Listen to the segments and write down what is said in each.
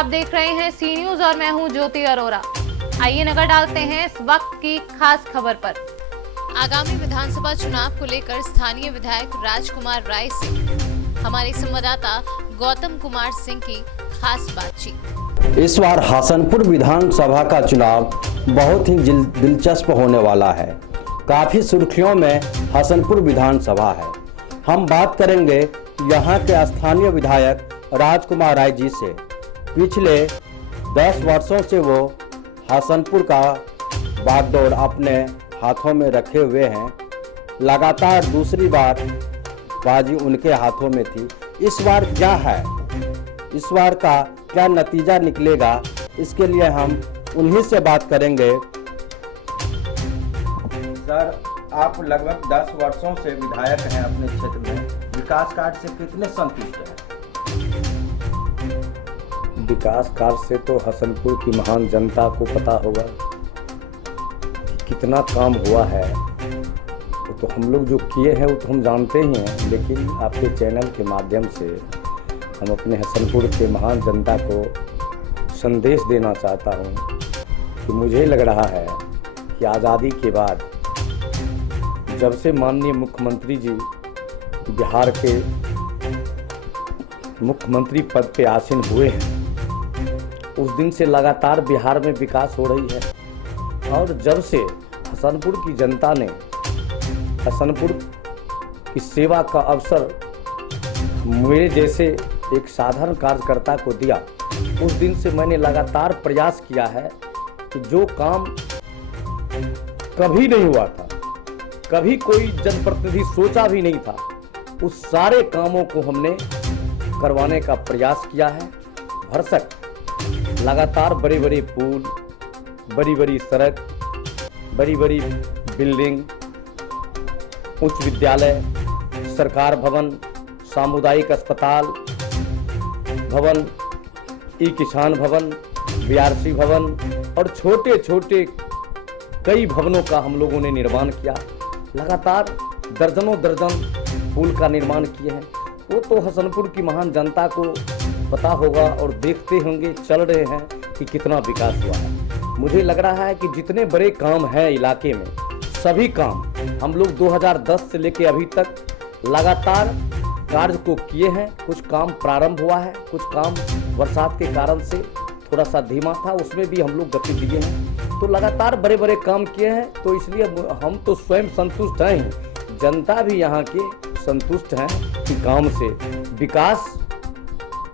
आप देख रहे हैं सी न्यूज और मैं हूं ज्योति अरोरा। आइए नजर डालते हैं इस वक्त की खास खबर पर। आगामी विधानसभा चुनाव को लेकर स्थानीय विधायक राजकुमार राय से हमारे संवाददाता गौतम कुमार सिंह की खास बातचीत। इस बार हसनपुर विधानसभा का चुनाव बहुत ही दिलचस्प होने वाला है। काफी सुर्खियों में हसनपुर विधानसभा है। हम बात करेंगे यहाँ के स्थानीय विधायक राजकुमार राय जी से। पिछले 10 वर्षों से वो हसनपुर का बागडोर अपने हाथों में रखे हुए हैं। लगातार दूसरी बार बाजी उनके हाथों में थी। इस बार क्या है, इस बार का क्या नतीजा निकलेगा, इसके लिए हम उन्हीं से बात करेंगे। सर, आप लगभग 10 वर्षों से विधायक हैं अपने क्षेत्र में। विकास कार्य से कितने संतुष्ट हैं? विकास कार्य से तो हसनपुर की महान जनता को पता होगा कितना काम हुआ है। तो हम लोग जो किए हैं वो तो हम जानते ही हैं, लेकिन आपके चैनल के माध्यम से हम अपने हसनपुर के महान जनता को संदेश देना चाहता हूं कि मुझे लग रहा है कि आज़ादी के बाद जब से माननीय मुख्यमंत्री जी बिहार के मुख्यमंत्री पद पे आसीन हुए हैं, उस दिन से लगातार बिहार में विकास हो रही है। और जब से हसनपुर की जनता ने हसनपुर की सेवा का अवसर मेरे जैसे एक साधारण कार्यकर्ता को दिया, उस दिन से मैंने लगातार प्रयास किया है कि जो काम कभी नहीं हुआ था, कभी कोई जनप्रतिनिधि सोचा भी नहीं था, उस सारे कामों को हमने करवाने का प्रयास किया है। भरसक लगातार बड़े बड़े पुल, बड़ी बड़ी सड़क, बड़ी बड़ी बिल्डिंग, उच्च विद्यालय, सरकार भवन, सामुदायिक अस्पताल भवन, ई किसान भवन, बीआरसी भवन और छोटे छोटे कई भवनों का हम लोगों ने निर्माण किया। लगातार दर्जनों दर्जन पुल का निर्माण किए हैं। वो तो हसनपुर की महान जनता को पता होगा और देखते होंगे, चल रहे हैं कि कितना विकास हुआ है। मुझे लग रहा है कि जितने बड़े काम हैं इलाके में, सभी काम हम लोग 2010 से लेकर अभी तक लगातार कार्य को किए हैं। कुछ काम प्रारंभ हुआ है, कुछ काम बरसात के कारण से थोड़ा सा धीमा था, उसमें भी हम लोग गति दिए हैं। तो लगातार बड़े बड़े काम किए हैं, तो इसलिए हम तो स्वयं संतुष्ट हैं ही, जनता भी यहाँ के संतुष्ट हैं कि काम से विकास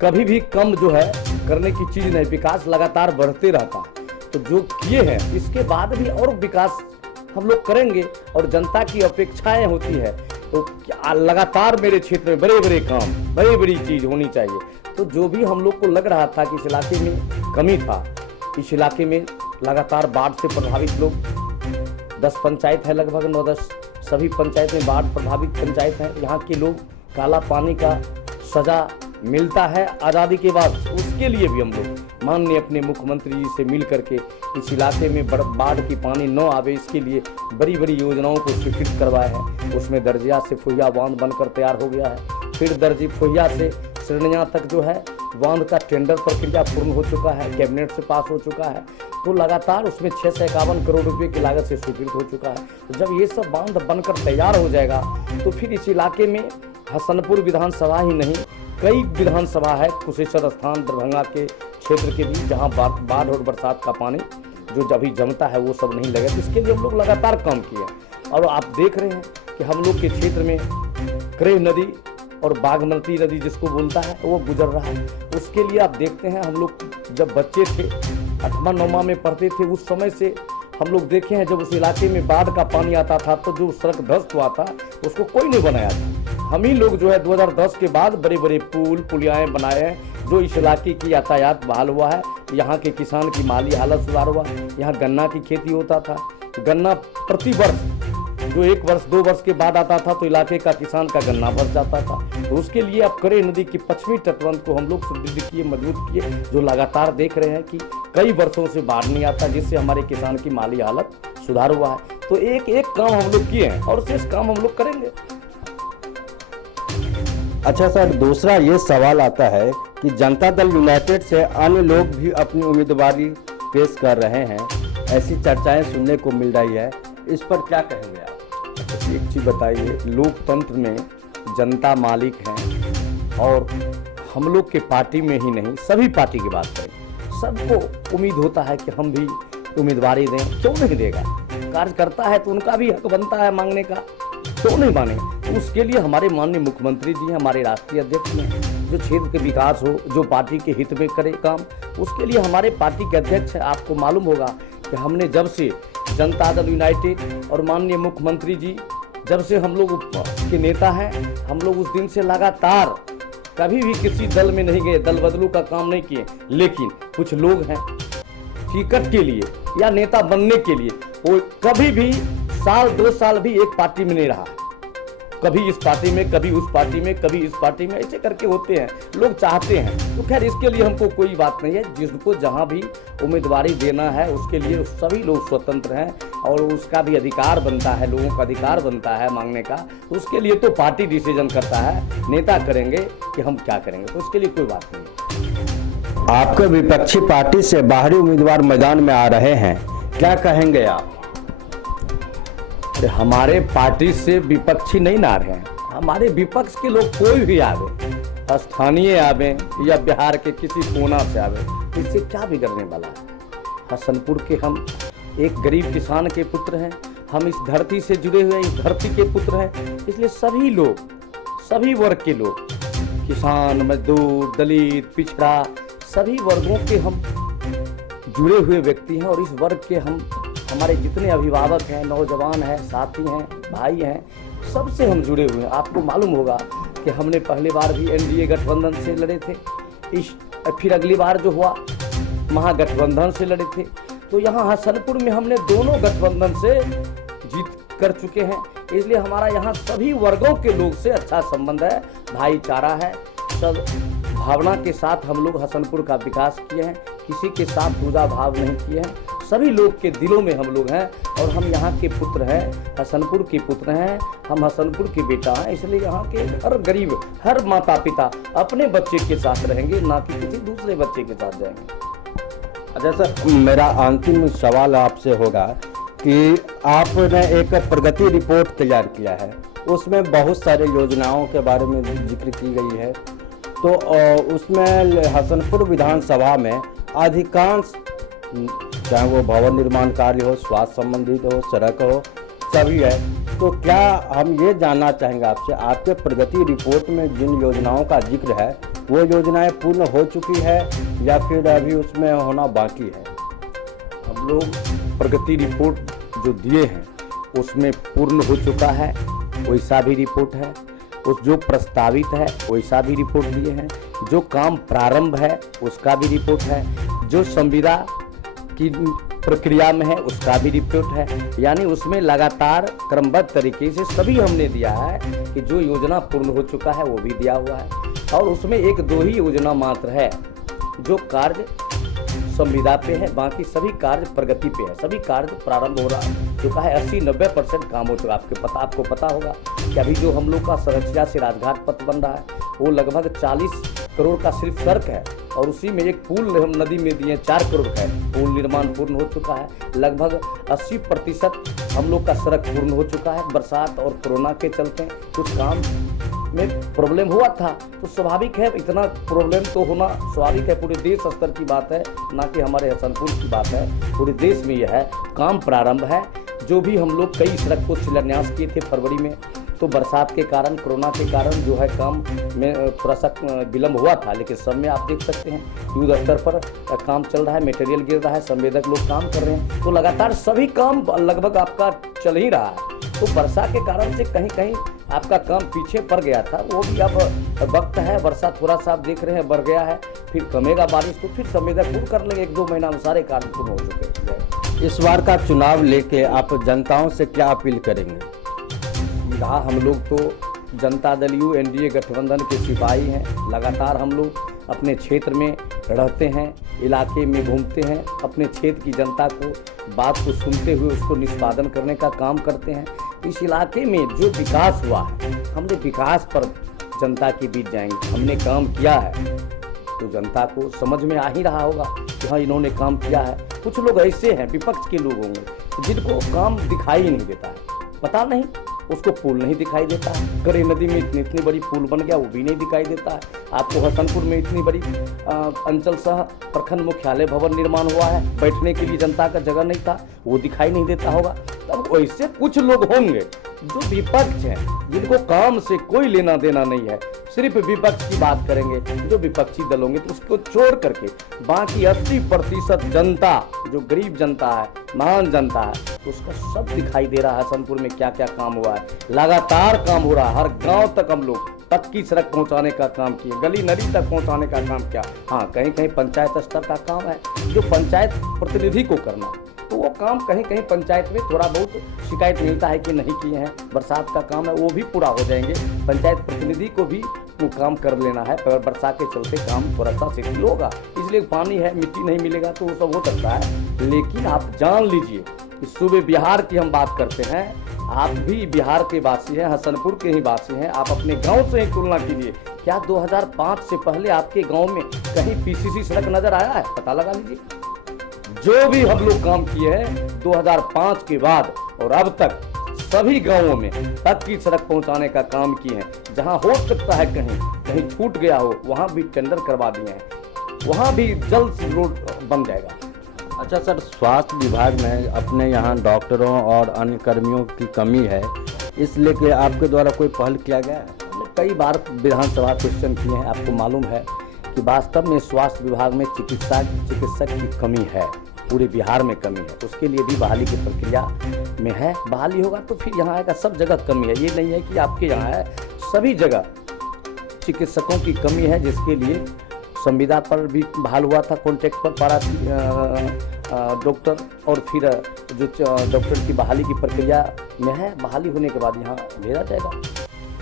कभी भी कम जो है करने की चीज़ नहीं, विकास लगातार बढ़ते रहता है। तो जो किए हैं इसके बाद भी और विकास हम लोग करेंगे और जनता की अपेक्षाएं होती है। तो लगातार मेरे क्षेत्र में बड़े बड़े काम, बड़ी बड़ी चीज़ होनी चाहिए। तो जो भी हम लोग को लग रहा था कि इस इलाके में कमी था, इस इलाके में लगातार बाढ़ से प्रभावित लोग 10 पंचायत है, लगभग 9-10 सभी पंचायत में बाढ़ प्रभावित पंचायत हैं। यहाँ के लोग काला पानी का सजा मिलता है आज़ादी के बाद, उसके लिए भी हम लोग माननीय अपने मुख्यमंत्री जी से मिल करके इस इलाके में बाढ़ की पानी न आवे, इसके लिए बड़ी बड़ी योजनाओं को स्वीकृत करवाए हैं। उसमें दर्जिया से फुहिया बांध बनकर तैयार हो गया है। फिर दर्जी फुहिया से श्रेणिया तक जो है बांध का टेंडर प्रक्रिया पूर्ण हो चुका है, कैबिनेट से पास हो चुका है। तो लगातार उसमें 651 करोड़ रुपए की लागत से स्वीकृत हो चुका है। तो जब ये सब बांध बनकर तैयार हो जाएगा तो फिर इस इलाके में हसनपुर विधानसभा ही नहीं, कई विधानसभा है, कुशेश्वर स्थान दरभंगा के क्षेत्र के भी, जहाँ बाढ़ और बरसात का पानी जो अभी जमता है वो सब नहीं लगे। तो इसके लिए हम लोग लगातार काम किए। और आप देख रहे हैं कि हम लोग के क्षेत्र में करेह नदी और बागमती नदी जिसको बोलता है वो गुजर रहा है। उसके लिए आप देखते हैं, हम लोग जब बच्चे थे 8वां-9वां में पढ़ते थे, उस समय से हम लोग देखे हैं जब उस इलाके में बाढ़ का पानी आता था तो जो सड़क ध्वस्त हुआ था उसको कोई नहीं बनाया था। हम ही लोग जो है 2010 के बाद बड़े बड़े पुल पुलियाएँ बनाए हैं, जो इस इलाके की यातायात बहाल हुआ है। यहाँ के किसान की माली हालत सुधार हुआ। यहाँ गन्ना की खेती होता था, गन्ना प्रति वर्ष जो 1 वर्ष 2 वर्ष के बाद आता था तो इलाके का किसान का गन्ना भर जाता था। तो उसके लिए अब करेह नदी की पश्चिमी तटबंध को हम लोग सुदृढ़ किए, मजबूत किए, जो लगातार देख रहे हैं कि कई वर्षों से बाढ़ नहीं आता, जिससे हमारे किसान की माली हालत सुधार हुआ है। तो एक एक काम हम लोग किए हैं और शेष काम हम लोग करेंगे। अच्छा सर, दूसरा ये सवाल आता है कि जनता दल यूनाइटेड से अन्य लोग भी अपनी उम्मीदवारी पेश कर रहे हैं, ऐसी चर्चाएं सुनने को मिल रही है, इस पर क्या कहेंगे आप? एक चीज़ बताइए, लोकतंत्र में जनता मालिक है और हम लोग के पार्टी में ही नहीं, सभी पार्टी की बात करें, सबको उम्मीद होता है कि हम भी उम्मीदवारी दें। क्यों नहीं देगा? कार्य करता है तो उनका भी हक बनता है मांगने का, क्यों नहीं माने? तो उसके लिए हमारे माननीय मुख्यमंत्री जी हैं, हमारे राष्ट्रीय अध्यक्ष हैं, जो क्षेत्र के विकास हो, जो पार्टी के हित में करे काम, उसके लिए हमारे पार्टी के अध्यक्ष हैं। आपको मालूम होगा कि हमने जब से जनता दल यूनाइटेड और माननीय मुख्यमंत्री जी जब से हम लोग के नेता हैं, हम लोग उस दिन से लगातार कभी भी किसी दल में नहीं गए, दल बदलू का काम नहीं किए। लेकिन कुछ लोग हैं टिकट के लिए या नेता बनने के लिए वो कभी भी साल 2 साल भी एक पार्टी में नहीं रहा, कभी इस पार्टी में, कभी उस पार्टी में, कभी इस पार्टी में, ऐसे करके होते हैं लोग, चाहते हैं। तो खैर इसके लिए हमको कोई बात नहीं है, जिसको जहां भी उम्मीदवारी देना है उसके लिए सभी लोग स्वतंत्र हैं और उसका भी अधिकार बनता है, लोगों का अधिकार बनता है मांगने का। तो उसके लिए तो पार्टी डिसीजन करता है, नेता करेंगे कि हम क्या करेंगे, तो उसके लिए कोई बात नहीं है। आपके विपक्षी पार्टी से बाहरी उम्मीदवार मैदान में आ रहे हैं, क्या कहेंगे आप? हमारे पार्टी से विपक्षी नहीं ना रहे हैं, हमारे विपक्ष के लोग कोई भी आवे, स्थानीय आवे या बिहार के किसी कोना से आवे, इससे क्या बिगड़ने वाला है? हसनपुर के हम एक गरीब किसान के पुत्र हैं, हम इस धरती से जुड़े हुए इस धरती के पुत्र हैं, इसलिए सभी लोग, सभी वर्ग के लोग, किसान, मजदूर, दलित, पिछड़ा, सभी वर्गों के हम जुड़े हुए व्यक्ति हैं और इस वर्ग के हमारे जितने अभिभावक हैं, नौजवान हैं, साथी हैं, भाई हैं, सबसे हम जुड़े हुए हैं। आपको मालूम होगा कि हमने पहली बार भी एनडीए गठबंधन से लड़े थे, फिर अगली बार जो हुआ महागठबंधन से लड़े थे। तो यहाँ हसनपुर में हमने दोनों गठबंधन से जीत कर चुके हैं, इसलिए हमारा यहाँ सभी वर्गों के लोग से अच्छा संबंध है, भाईचारा है। सब भावना के साथ हम लोग हसनपुर का विकास किए हैं, किसी के साथ दूजा भाव नहीं किए हैं, सभी लोग के दिलों में हम लोग हैं और हम यहाँ के पुत्र हैं, हसनपुर के पुत्र हैं, हम हसनपुर के बेटा हैं, इसलिए यहाँ के हर गरीब, हर माता पिता अपने बच्चे के साथ रहेंगे, ना कि किसी दूसरे बच्चे के साथ जाएंगे। अच्छा सर, मेरा अंतिम सवाल आपसे होगा कि आपने एक प्रगति रिपोर्ट तैयार किया है, उसमें बहुत सारे योजनाओं के बारे में जिक्र की गई है, तो उसमें हसनपुर विधानसभा में अधिकांश, चाहे वो भवन निर्माण कार्य हो, स्वास्थ्य संबंधित हो, सड़क हो, सभी है। तो क्या हम ये जानना चाहेंगे आपसे, आपके प्रगति रिपोर्ट में जिन योजनाओं का जिक्र है वो योजनाएं पूर्ण हो चुकी है या फिर अभी उसमें होना बाकी है? हम लोग प्रगति रिपोर्ट जो दिए हैं उसमें पूर्ण हो चुका है, वैसा भी रिपोर्ट है, उस जो प्रस्तावित है वैसा भी रिपोर्ट दिए हैं, जो काम प्रारंभ है उसका भी रिपोर्ट है, जो संविदा की प्रक्रिया में है उसका भी रिपोर्ट है। यानी उसमें लगातार क्रमबद्ध तरीके से सभी हमने दिया है कि जो योजना पूर्ण हो चुका है वो भी दिया हुआ है, और उसमें 1-2 ही योजना मात्र है जो कार्य संविदा पे है, बाकी सभी कार्य प्रगति पे है, सभी कार्य प्रारंभ हो रहा चुका है। 80-90% काम हो चुका। आपको पता होगा कि अभी जो हम लोग का सरसिया से राजघाट पथ बन रहा है वो लगभग 40 करोड़ का सिर्फ सड़क है, और उसी में एक पुल हम नदी में दिए 4 करोड़ का है, पुल निर्माण पूर्ण हो चुका है। लगभग 80% हम लोग का सड़क पूर्ण हो चुका है। बरसात और कोरोना के चलते कुछ काम में प्रॉब्लम हुआ था, तो स्वाभाविक है, इतना प्रॉब्लम तो होना स्वाभाविक है, पूरे देश स्तर की बात है, ना कि हमारे हसनपुर की बात है, पूरे देश में यह है। काम प्रारंभ है, जो भी हम लोग कई सड़क को शिलान्यास किए थे फरवरी में, तो बरसात के कारण, कोरोना के कारण जो है काम में थोड़ा सा विलम्ब हुआ था, लेकिन सब में आप देख सकते हैं युद्ध स्तर पर काम चल रहा है, मटेरियल गिर रहा है, संवेदक लोग काम कर रहे हैं, तो लगातार सभी काम लगभग आपका चल ही रहा है। तो वर्षा के कारण से कहीं कहीं आपका काम पीछे पड़ गया था, वो भी अब वक्त है, वर्षा थोड़ा सा आप देख रहे हैं बढ़ गया है, फिर कमेगा बारिश तो फिर संवेदक पूर्ण कर लेंगे, 1-2 महीना में सारे कार्य पूर्ण हो चुके हैं। इस बार का चुनाव लेके आप जनताओं से क्या अपील करेंगे? यहाँ हम लोग तो जनता दल यू एनडीए गठबंधन के सिपाही हैं, लगातार हम लोग अपने क्षेत्र में रहते हैं, इलाके में घूमते हैं, अपने क्षेत्र की जनता को बात को सुनते हुए उसको निष्पादन करने का काम करते हैं। इस इलाके में जो विकास हुआ है, हमने विकास पर जनता के बीच जाएंगे। हमने काम किया है तो जनता को समझ में आ ही रहा होगा कि हाँ इन्होंने काम किया है। कुछ लोग ऐसे हैं, विपक्ष के लोग होंगे जिनको काम दिखाई ही नहीं देता है, पता नहीं उसको पुल नहीं दिखाई देता है। करी नदी में इतनी बड़ी पुल बन गया वो भी नहीं दिखाई देता है। आपको हसनपुर में इतनी बड़ी अंचल सह प्रखंड मुख्यालय भवन निर्माण हुआ है, बैठने के लिए जनता का जगह नहीं था, वो दिखाई नहीं देता होगा। तब वैसे कुछ लोग होंगे जो विपक्ष हैं, जिनको काम से कोई लेना देना नहीं है, सिर्फ विपक्ष की बात करेंगे। जो विपक्षी दल होंगे तो उसको छोड़ करके बाकी 80% जनता जो गरीब जनता है, महान जनता है, उसका सब दिखाई दे रहा है। हसनपुर में क्या क्या काम हुआ है, लगातार काम हो रहा है। हर गांव तक हम लोग पक्की सड़क पहुंचाने का काम किए, गली नदी तक पहुंचाने का काम किया। हाँ, कहीं कहीं पंचायत स्तर का काम है जो पंचायत प्रतिनिधि को करना, तो वो काम कहीं कहीं पंचायत में थोड़ा बहुत शिकायत मिलता है कि नहीं किए हैं। बरसात का काम है वो भी पूरा हो जाएंगे, पंचायत प्रतिनिधि को भी वो काम कर लेना है। पर बरसात के चलते काम थोड़ा सा शिथिल होगा, इसलिए पानी है, मिट्टी नहीं मिलेगा तो वो सब हो सकता है। लेकिन आप जान लीजिए कि सूबे बिहार की हम बात करते हैं, आप भी बिहार के वासी हैं, हसनपुर के ही वासी हैं। आप अपने गांव से ही तुलना कीजिए, क्या 2005 से पहले आपके गांव में कहीं पीसीसी सड़क नजर आया है? पता लगा लीजिए। जो भी हम लोग काम किए हैं 2005 के बाद और अब तक सभी गांवों में पक्की सड़क पहुंचाने का काम किए हैं। जहां हो सकता है कहीं कहीं छूट गया हो, वहां भी टेंडर करवा दिए हैं, वहां भी जल्द से रोड बन जाएगा। अच्छा सर, स्वास्थ्य विभाग में अपने यहाँ डॉक्टरों और अन्य कर्मियों की कमी है, इसलिए कि आपके द्वारा कोई पहल किया गया है? हमने कई बार विधानसभा क्वेश्चन किए हैं। आपको मालूम है कि वास्तव में स्वास्थ्य विभाग में चिकित्सक की कमी है, पूरे बिहार में कमी है। उसके लिए भी बहाली की प्रक्रिया में है। बहाली होगा तो फिर यहाँ आएगा। सब जगह कमी है, ये नहीं है कि आपके यहाँ है, सभी जगह चिकित्सकों की कमी है, जिसके लिए संविदा पर भी बहाल हुआ था, कॉन्ट्रैक्ट पर पारा डॉक्टर, और फिर जो डॉक्टर की बहाली की प्रक्रिया में है, बहाली होने के बाद यहाँ भेजा जाएगा।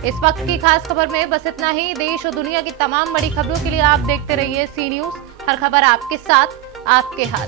इस वक्त की खास खबर में बस इतना ही। देश और दुनिया की तमाम बड़ी खबरों के लिए आप देखते रहिए सी न्यूज़। हर खबर आपके साथ, आपके हाथ।